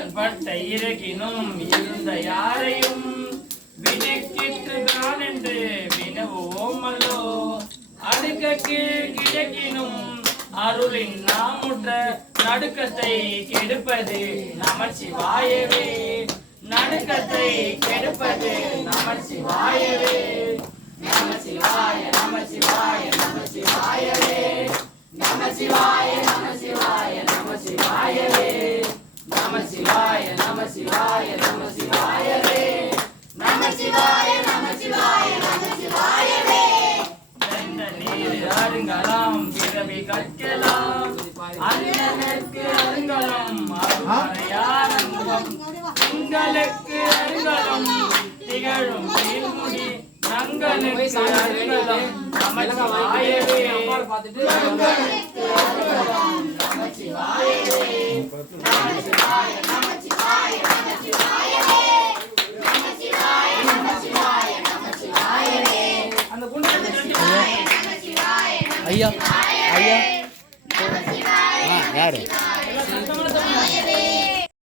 இடுக்கண் இறகினும் இருந்த யாரையும் வினைக்கிட்டுதான் என்று வினவோம் அல்லோ அடுக்க கீழ் கிழக்கினும் அருளின் நாமுற்ற நடுக்கத்தை கெடுப்பது நமச்சிவாயவே. நடுக்கத்தை கெடுப்பது நமச்சிவாய அருங்கலாம் பிறவி கற்கலாம் அண்ணனுக்கு அருங்கலம் அருமறையானந்தம் உங்களுக்கு அருங்கலம் திகழும் நீள்முடி தங்களுக்கு அருங்கலம் நமச்சிவாயவே. நங்களுக்கு அருங்கலம் நமச்சிவாயவே. நமச்சிவாய நமச்சிவாய ஐயா ஐயா யாரு.